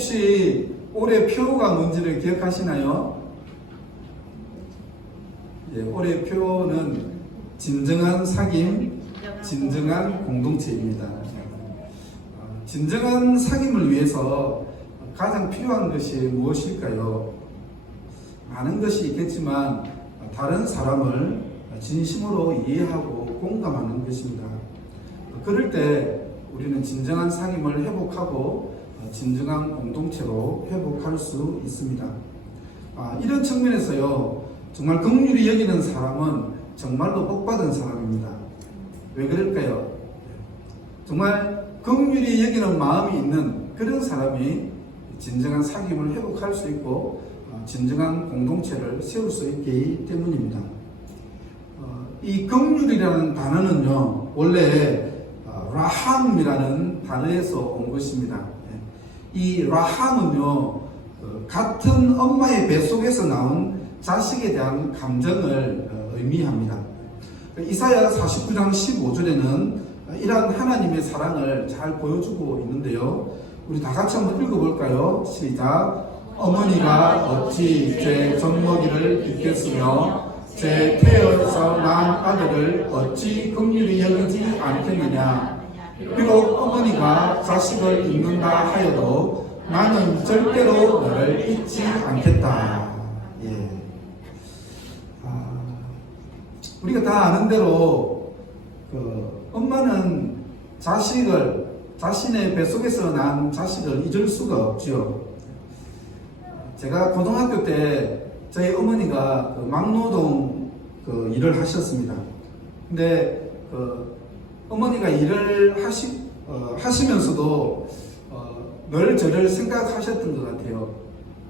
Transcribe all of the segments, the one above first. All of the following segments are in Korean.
혹시 올해 표가 뭔지를 기억하시나요? 예, 올해 표는 진정한 사귐, 진정한 공동체입니다. 진정한 사귐을 위해서 가장 필요한 것이 무엇일까요? 많은 것이 있겠지만 다른 사람을 진심으로 이해하고 공감하는 것입니다. 그럴 때 우리는 진정한 사귐을 회복하고 진정한 공동체로 회복할 수 있습니다. 이런 측면에서요, 정말 긍휼히 여기는 사람은 정말로 복받은 사람입니다. 왜 그럴까요? 정말 긍휼히 여기는 마음이 있는 그런 사람이 진정한 사귐을 회복할 수 있고 진정한 공동체를 세울 수 있기 때문입니다. 이 긍휼이라는 단어는요, 원래 라함이라는 단어에서 온 것입니다. 이 라함은요, 같은 엄마의 뱃속에서 나온 자식에 대한 감정을 의미합니다. 이사야 49장 15절에는 이러한 하나님의 사랑을 잘 보여주고 있는데요, 우리 다 같이 한번 읽어볼까요? 시작. 어머니가 어찌 제 젖먹이를 잊겠으며 제 태어서 낳은 아들을 어찌 긍휼히 여기지 않겠느냐. 비록 어머니가 자식을 잊는다 하여도 나는 절대로 너를 잊지 않겠다. 예. 우리가 다 아는 대로 엄마는 자신의 뱃속에서 난 자식을 잊을 수가 없죠. 제가 고등학교 때 저희 어머니가 막노동 일을 하셨습니다. 근데 어머니가 일을 하시면서도 늘 저를 생각하셨던 것 같아요.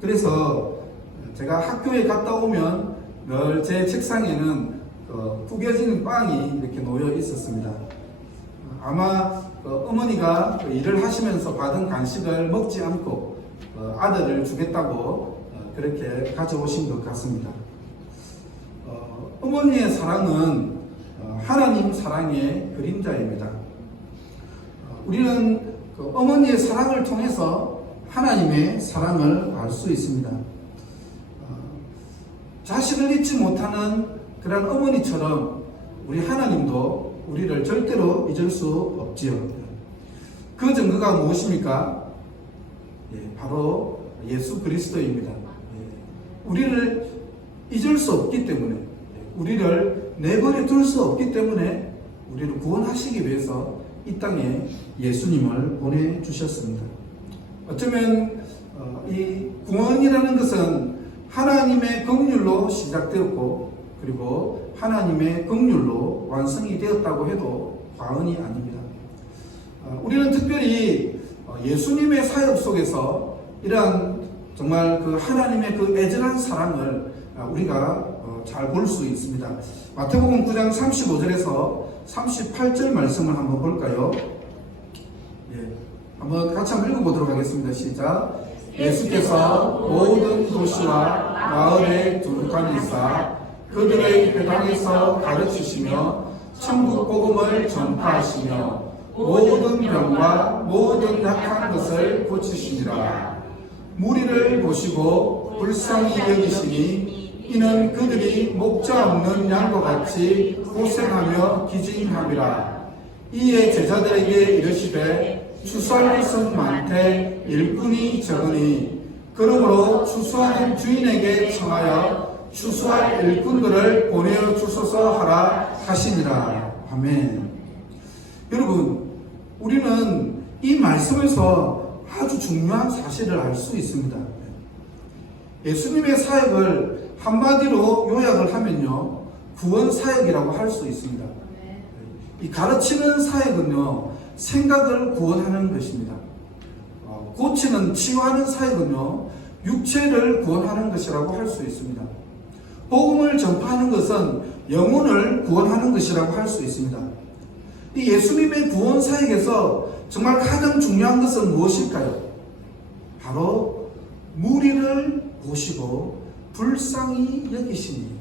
그래서 제가 학교에 갔다 오면 늘 제 책상에는 구겨진 빵이 이렇게 놓여 있었습니다. 아마 어머니가 일을 하시면서 받은 간식을 먹지 않고 아들을 주겠다고 그렇게 가져오신 것 같습니다. 어머니의 사랑은 하나님 사랑의 그림자입니다. 우리는 어머니의 사랑을 통해서 하나님의 사랑을 알 수 있습니다. 자식을 잊지 못하는 그런 어머니처럼 우리 하나님도 우리를 절대로 잊을 수 없지요. 그 증거가 무엇입니까? 바로 예수 그리스도입니다. 우리를 잊을 수 없기 때문에, 우리를 내버려 둘 수 없기 때문에 우리를 구원하시기 위해서 이 땅에 예수님을 보내주셨습니다. 어쩌면 이 구원이라는 것은 하나님의 긍휼로 시작되었고 그리고 하나님의 긍휼로 완성이 되었다고 해도 과언이 아닙니다. 우리는 특별히 예수님의 사역 속에서 이러한 정말 그 하나님의 그 애절한 사랑을 우리가 잘 볼 수 있습니다. 마태복음 9장 35절에서 38절 말씀을 한번 볼까요? 한번 같이 한번 읽어보도록 하겠습니다. 시작. 예수께서 모든 도시와 마을에 두루다니사 그들의 회당에서 가르치시며 천국 복음을 전파하시며 모든 병과 모든 약한 것을 고치시니라. 무리를 보시고 불쌍히 여기시니 이는 그들이 목자 없는 양과 같이 고생하며 기진함이라. 이에 제자들에게 이르시되 추수할 것은 많되 일꾼이 적으니 그러므로 추수하는 주인에게 청하여 추수할 일꾼들을 보내어 주소서 하라 하시니라. 아멘. 여러분, 우리는 이 말씀에서 아주 중요한 사실을 알 수 있습니다. 예수님의 사역을 한마디로 요약을 하면요, 구원 사역이라고 할 수 있습니다. 이 가르치는 사역은요, 생각을 구원하는 것입니다. 고치는, 치유하는 사역은요, 육체를 구원하는 것이라고 할 수 있습니다. 복음을 전파하는 것은 영혼을 구원하는 것이라고 할 수 있습니다. 이 예수님의 구원 사역에서 정말 가장 중요한 것은 무엇일까요? 바로 무리를 보시고 불쌍히 여기시니.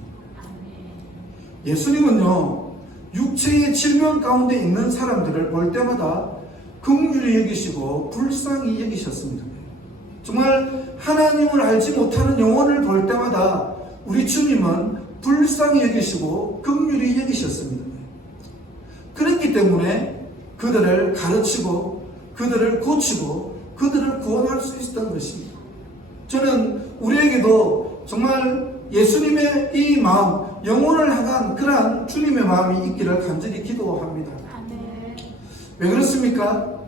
예수님은요, 육체의 질병 가운데 있는 사람들을 볼 때마다 긍휼히 여기시고 불쌍히 여기셨습니다. 정말 하나님을 알지 못하는 영혼을 볼 때마다 우리 주님은 불쌍히 여기시고 긍휼히 여기셨습니다. 그렇기 때문에 그들을 가르치고 그들을 고치고 그들을 구원할 수 있었던 것입니다. 저는 우리에게도 정말 예수님의 이 마음, 영혼을 향한 그러한 주님의 마음이 있기를 간절히 기도합니다. 왜 그렇습니까?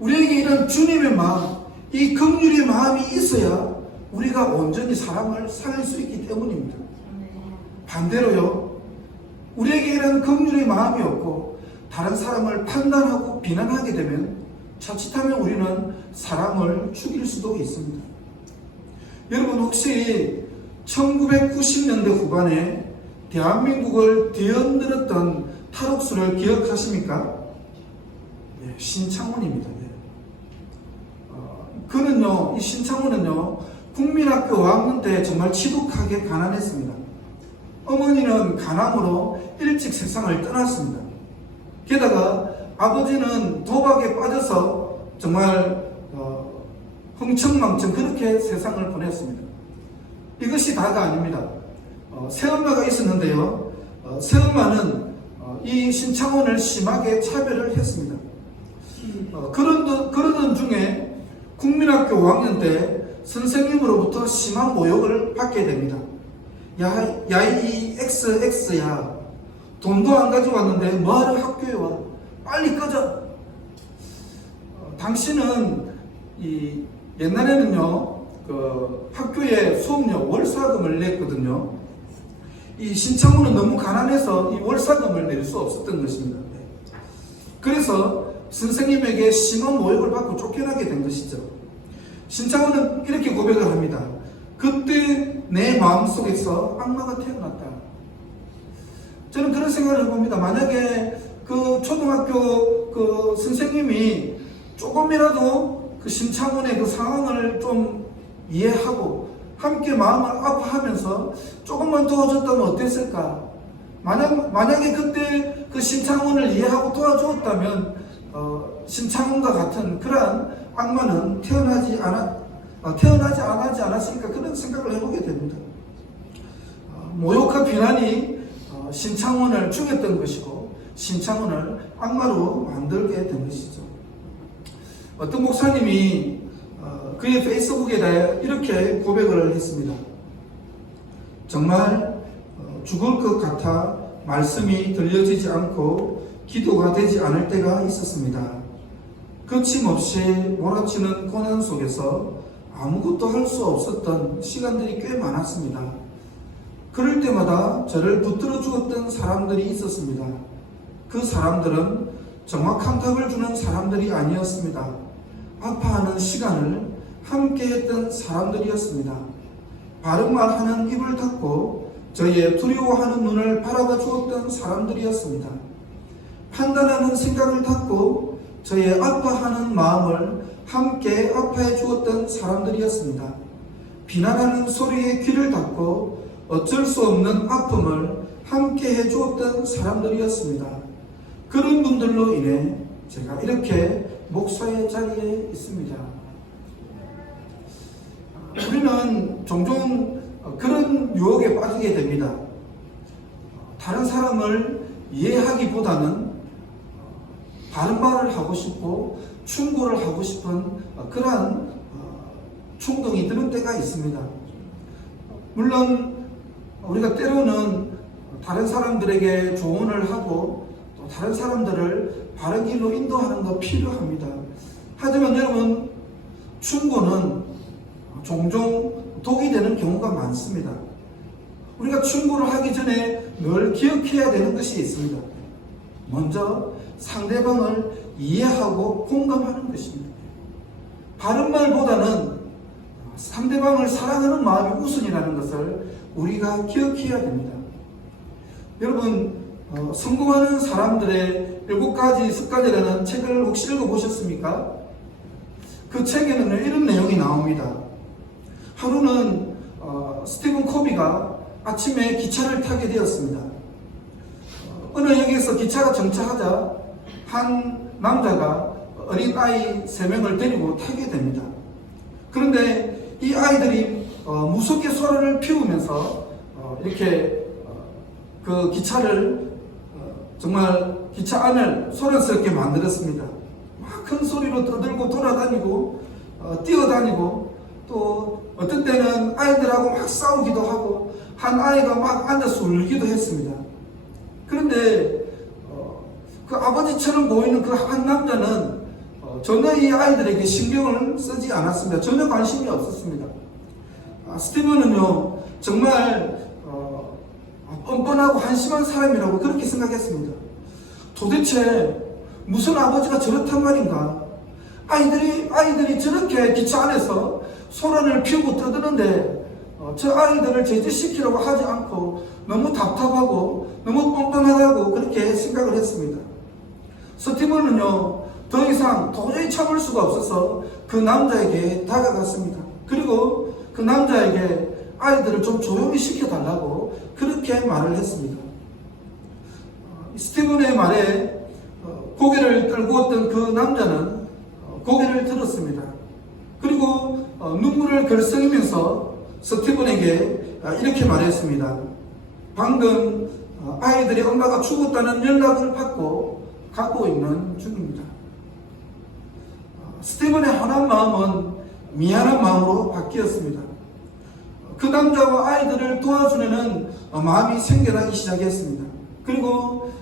우리에게 이런 주님의 마음, 이 긍휼의 마음이 있어야 우리가 온전히 사람을 살릴 수 있기 때문입니다. 반대로요, 우리에게 이런 긍휼의 마음이 없고 다른 사람을 판단하고 비난하게 되면 자칫하면 우리는 사람을 죽일 수도 있습니다. 여러분, 혹시 1990년대 후반에 대한민국을 뒤흔들었던 탈옥수를 기억하십니까? 네, 신창훈입니다. 네. 그는요, 이 신창훈은요, 국민학교 5학년 때 정말 지독하게 가난했습니다. 어머니는 간암으로 일찍 세상을 떠났습니다. 게다가 아버지는 도박에 빠져서 정말 흥청망청 그렇게 세상을 보냈습니다. 이것이 다가 아닙니다. 새엄마가 있었는데요, 새엄마는 이 신창훈을 심하게 차별을 했습니다. 그러던 중에 국민학교 5학년 때 선생님으로부터 심한 모욕을 받게 됩니다. 이 XX야, 돈도 안 가져왔는데 뭐하러 학교에 와? 빨리 꺼져. 당시는 옛날에는요, 학교에 수업료 월사금을 냈거든요. 이 신창훈은 너무 가난해서 이 월사금을 낼 수 없었던 것입니다. 그래서 선생님에게 심한 모욕을 받고 쫓겨나게 된 것이죠. 신창훈은 이렇게 고백을 합니다. 그때 내 마음속에서 악마가 태어났다. 저는 그런 생각을 해봅니다. 만약에 그 초등학교 그 선생님이 조금이라도 그 신창훈의 그 상황을 좀 이해하고 함께 마음을 아파하면서 조금만 도와줬다면 어땠을까? 만약에 그때 그 신창훈을 이해하고 도와주었다면 신창훈과 같은 그러한 악마는 태어나지 않았으니까 그런 생각을 해보게 됩니다. 모욕과 비난이 신창훈을 죽였던 것이고 신창훈을 악마로 만들게 된 것이죠. 어떤 목사님이 그의 페이스북에다 이렇게 고백을 했습니다. 정말 죽을 것 같아 말씀이 들려지지 않고 기도가 되지 않을 때가 있었습니다. 거침없이 몰아치는 고난 속에서 아무것도 할 수 없었던 시간들이 꽤 많았습니다. 그럴 때마다 저를 붙들어 주었던 사람들이 있었습니다. 그 사람들은 정확한 답을 주는 사람들이 아니었습니다. 아파하는 시간을 함께 했던 사람들이었습니다. 바른 말 하는 입을 닫고 저의 두려워하는 눈을 바라봐 주었던 사람들이었습니다. 판단하는 생각을 닫고 저의 아파하는 마음을 함께 아파해 주었던 사람들이었습니다. 비난하는 소리에 귀를 닫고 어쩔 수 없는 아픔을 함께 해 주었던 사람들이었습니다. 그런 분들로 인해 제가 이렇게 목사의 자리에 있습니다. 우리는 종종 그런 유혹에 빠지게 됩니다. 다른 사람을 이해하기보다는 바른 말을 하고 싶고 충고를 하고 싶은 그러한 충동이 드는 때가 있습니다. 물론 우리가 때로는 다른 사람들에게 조언을 하고 또 다른 사람들을 바른 길로 인도하는 거 필요합니다. 하지만 여러분, 충고는 종종 독이 되는 경우가 많습니다. 우리가 충고를 하기 전에 늘 기억해야 되는 것이 있습니다. 먼저 상대방을 이해하고 공감하는 것입니다. 바른 말보다는 상대방을 사랑하는 마음이 우선이라는 것을 우리가 기억해야 됩니다. 여러분, 성공하는 사람들의 7가지 습관이라는 책을 혹시 읽어보셨습니까? 그 책에는 이런 내용이 나옵니다. 하루는 스티븐 코비가 아침에 기차를 타게 되었습니다. 어느 역에서 기차가 정차하자 한 남자가 어린아이 3명을 데리고 타게 됩니다. 그런데 이 아이들이 무섭게 소리를 피우면서 이렇게 그 기차를 정말 기차 안을 소란스럽게 만들었습니다. 막 큰 소리로 떠들고 돌아다니고 뛰어다니고, 또 어떤 때는 아이들하고 막 싸우기도 하고, 한 아이가 막 앉아서 울기도 했습니다. 그런데 그 아버지처럼 보이는 그 한 남자는 전혀 이 아이들에게 신경을 쓰지 않았습니다. 전혀 관심이 없었습니다. 스티븐은요, 정말 뻔뻔하고 한심한 사람이라고 그렇게 생각했습니다. 도대체 무슨 아버지가 저렇단 말인가? 아이들이 저렇게 기차 안에서 소란을 피우고 떠드는데 저 아이들을 제지시키려고 하지 않고 너무 답답하고 너무 뻔뻔하다고 그렇게 생각을 했습니다. 스티븐은요, 더 이상 도저히 참을 수가 없어서 그 남자에게 다가갔습니다. 그리고 그 남자에게 아이들을 좀 조용히 시켜달라고 그렇게 말을 했습니다. 스티븐의 말에 고개를 떨구었던 그 남자는 고개를 들었습니다. 그리고 눈물을 글썽이면서 스티븐에게 이렇게 말했습니다. 방금 아이들의 엄마가 죽었다는 연락을 받고 갖고 있는 중입니다. 스티븐의 한한 마음은 미안한 마음으로 바뀌었습니다. 그 남자와 아이들을 도와주려는 마음이 생겨나기 시작했습니다. 그리고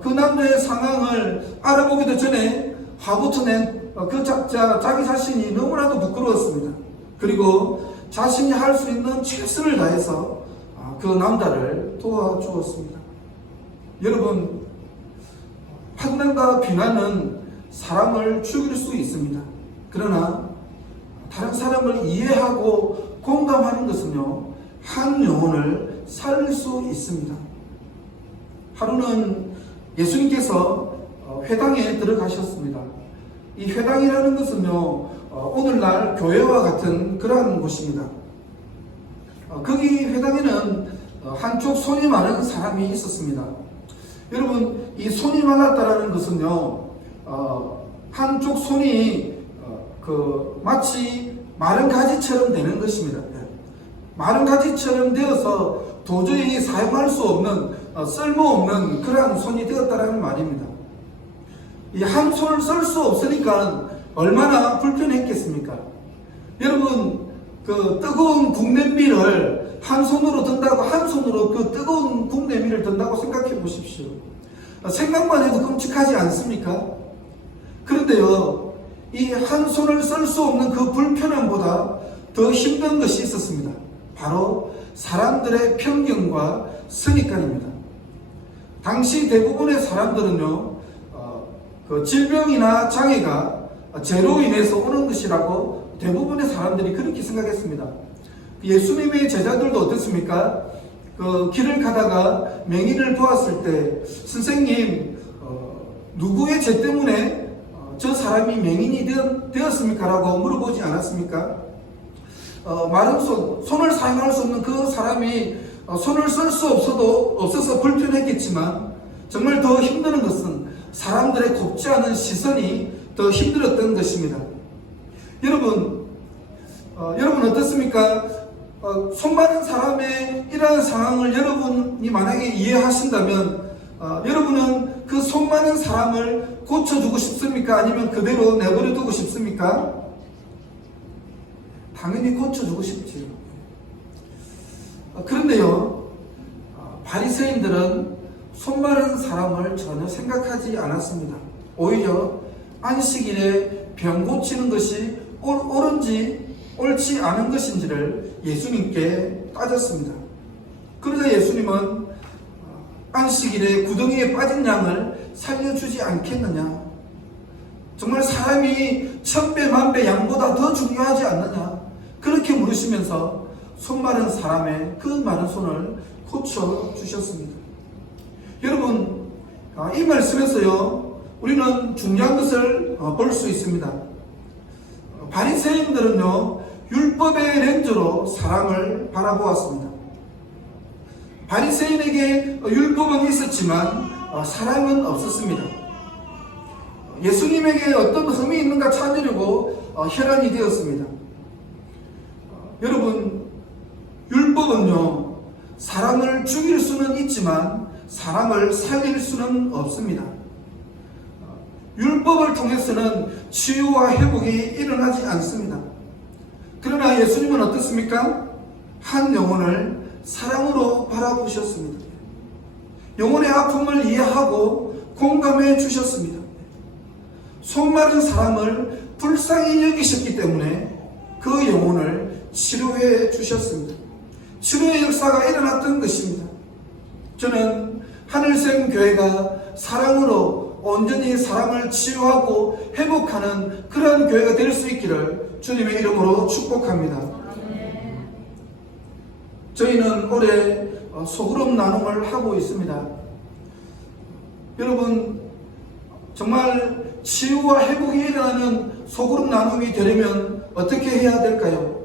그 남자의 상황을 알아보기도 전에 화부터 낸 자기 자신이 너무나도 부끄러웠습니다. 그리고 자신이 할 수 있는 최선을 다해서 그 남자를 도와주었습니다. 여러분, 판단과 비난은 사람을 죽일 수 있습니다. 그러나 다른 사람을 이해하고 공감하는 것은요, 한 영혼을 살릴 수 있습니다. 하루는 예수님께서 회당에 들어가셨습니다. 이 회당이라는 것은요, 오늘날 교회와 같은 그러한 곳입니다. 거기 회당에는 한쪽 손이 마른 사람이 있었습니다. 여러분, 이 손이 말랐다라는 것은요, 한쪽 손이 마치 마른 가지처럼 되는 것입니다. 마른 가지처럼 되어서 도저히 사용할 수 없는 쓸모없는 그러한 손이 되었다라는 말입니다. 이 한 손을 쓸 수 없으니까 얼마나 불편했겠습니까? 여러분, 그 뜨거운 국냄비를 한 손으로 든다고, 한 손으로 그 뜨거운 국냄비를 든다고 생각해 보십시오. 생각만 해도 끔찍하지 않습니까? 그런데요, 이 한 손을 쓸 수 없는 그 불편함보다 더 힘든 것이 있었습니다. 바로 사람들의 편견과 선입관입니다. 당시 대부분의 사람들은요, 그 질병이나 장애가 죄로 인해서 오는 것이라고 대부분의 사람들이 그렇게 생각했습니다. 예수님의 제자들도 어떻습니까? 그 길을 가다가 맹인을 보았을 때, 선생님, 누구의 죄 때문에 저 사람이 맹인이 되었습니까? 라고 물어보지 않았습니까? 마른 손을 사용할 수 없는 그 사람이 손을 쓸 수 없어서 불편했겠지만, 정말 더 힘드는 것은 사람들의 곱지 않은 시선이 더 힘들었던 것입니다. 여러분 어떻습니까? 손 마른 사람의 이러한 상황을 여러분이 만약에 이해하신다면, 여러분은 그 손 마른 사람을 고쳐주고 싶습니까? 아니면 그대로 내버려 두고 싶습니까? 당연히 고쳐주고 싶지요. 그런데요, 바리새인들은 손 마른 사람을 전혀 생각하지 않았습니다. 오히려 안식일에 병 고치는 것이 옳은지 옳지 않은 것인지를 예수님께 따졌습니다. 그러자 예수님은 안식일에 구덩이에 빠진 양을 살려주지 않겠느냐? 정말 사람이 천배 만배 양보다 더 중요하지 않느냐? 그렇게 물으시면서 손 마른 사람의 그 마른 손을 고쳐주셨습니다. 여러분, 이 말씀에서요, 우리는 중요한 것을 볼 수 있습니다. 바리새인들은요, 율법의 렌즈로 사람을 바라보았습니다. 바리새인에게 율법은 있었지만 사랑은 없었습니다. 예수님에게 어떤 흠이 있는가 찾으려고 혈안이 되었습니다. 여러분, 율법은요, 사람을 죽일 수는 있지만 사람을 살릴 수는 없습니다. 율법을 통해서는 치유와 회복이 일어나지 않습니다. 그러나 예수님은 어떻습니까? 한 영혼을 사랑으로 바라보셨습니다. 영혼의 아픔을 이해하고 공감해 주셨습니다. 속마른 사람을 불쌍히 여기셨기 때문에 그 영혼을 치료해 주셨습니다. 치료의 역사가 일어났던 것입니다. 저는 하늘샘 교회가 사랑으로 온전히 사람을 치유하고 회복하는 그런 교회가 될 수 있기를 주님의 이름으로 축복합니다. 저희는 올해 소그룹 나눔을 하고 있습니다. 여러분, 정말 치유와 회복이 일어나는 소그룹 나눔이 되려면 어떻게 해야 될까요?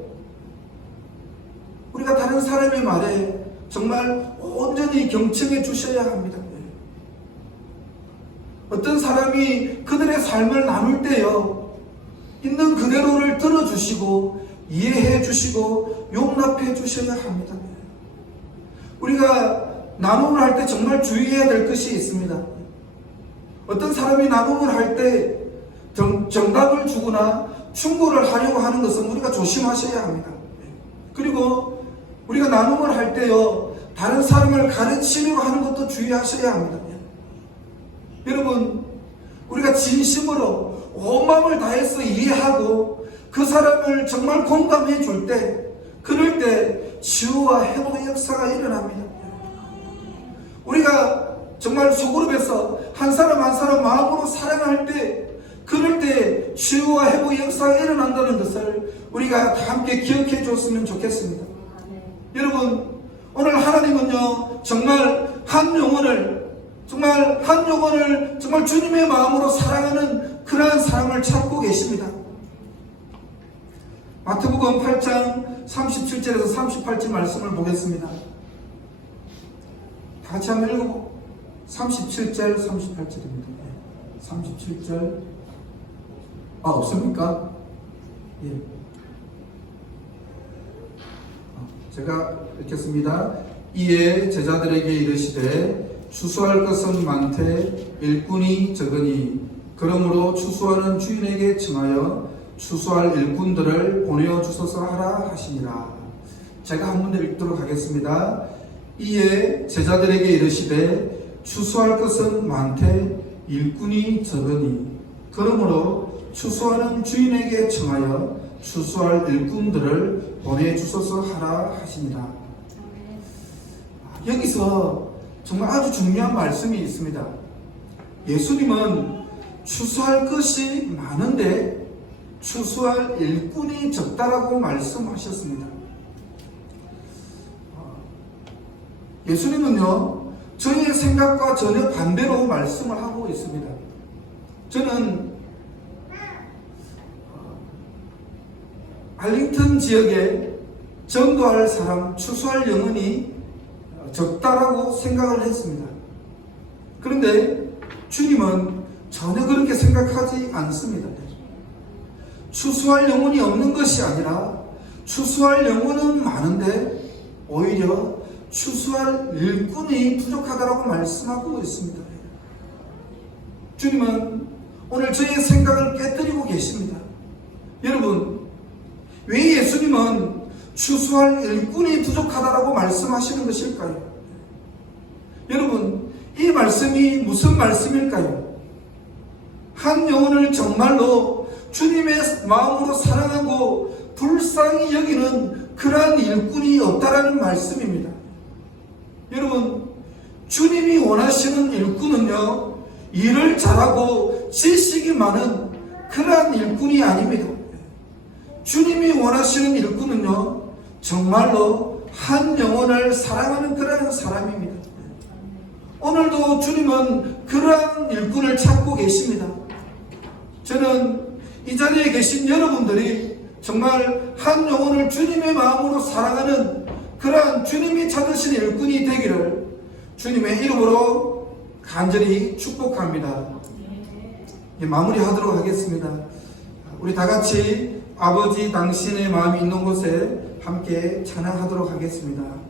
우리가 다른 사람의 말에 정말 온전히 경청해 주셔야 합니다. 어떤 사람이 그들의 삶을 나눌 때요, 있는 그대로를 들어주시고 이해해 주시고 용납해 주셔야 합니다. 우리가 나눔을 할 때 정말 주의해야 될 것이 있습니다. 어떤 사람이 나눔을 할 때 정답을 주거나 충고를 하려고 하는 것은 우리가 조심하셔야 합니다. 그리고 우리가 나눔을 할 때요, 다른 사람을 가르치려고 하는 것도 주의하셔야 합니다. 여러분, 우리가 진심으로 온 마음을 다해서 이해하고 그 사람을 정말 공감해 줄 때, 그럴 때 치유와 회복의 역사가 일어납니다. 우리가 정말 소그룹에서 한 사람 한 사람 마음으로 사랑할 때, 그럴 때 치유와 회복의 역사가 일어난다는 것을 우리가 다 함께 기억해 줬으면 좋겠습니다. 여러분, 오늘 하나님은요, 정말 한 영혼을 정말 주님의 마음으로 사랑하는 그러한 사람을 찾고 계십니다. 마태복음 8장 37절에서 38절 말씀을 보겠습니다. 다 같이 한번 읽어보고 37절 38절입니다. 37절 없습니까? 예. 제가 읽겠습니다. 이에 제자들에게 이르시되 추수할 것은 많되 일꾼이 적으니 그러므로 추수하는 주인에게 청하여 추수할 일꾼들을 보내어 주소서 하라 하시니라. 제가 한 번 더 읽도록 하겠습니다. 이에 제자들에게 이르시되 추수할 것은 많되 일꾼이 적으니 그러므로 추수하는 주인에게 청하여 추수할 일꾼들을 보내 주소서 하라 하시니라. 여기서 정말 아주 중요한 말씀이 있습니다. 예수님은 추수할 것이 많은데 추수할 일꾼이 적다라고 말씀하셨습니다. 예수님은요, 저희의 생각과 전혀 반대로 말씀을 하고 있습니다. 저는 알링턴 지역에 전도할 사람, 추수할 영혼이 적다라고 생각을 했습니다. 그런데 주님은 전혀 그렇게 생각하지 않습니다. 추수할 영혼이 없는 것이 아니라 추수할 영혼은 많은데 오히려 추수할 일꾼이 부족하다라고 말씀하고 있습니다. 주님은 오늘 저희의 생각을 깨뜨리고 계십니다. 여러분, 왜 예수님은 추수할 일꾼이 부족하다라고 말씀하시는 것일까요? 여러분, 이 말씀이 무슨 말씀일까요? 한 영혼을 정말로 주님의 마음으로 사랑하고 불쌍히 여기는 그러한 일꾼이 없다라는 말씀입니다. 여러분, 주님이 원하시는 일꾼은요, 일을 잘하고 지식이 많은 그러한 일꾼이 아닙니다. 주님이 원하시는 일꾼은요, 정말로 한 영혼을 사랑하는 그러한 사람입니다. 오늘도 주님은 그러한 일꾼을 찾고 계십니다. 저는 이 자리에 계신 여러분들이 정말 한 영혼을 주님의 마음으로 사랑하는 그러한 주님이 찾으신 일꾼이 되기를 주님의 이름으로 간절히 축복합니다. 마무리하도록 하겠습니다. 우리 다 같이 아버지 당신의 마음이 있는 곳에 함께 찬양하도록 하겠습니다.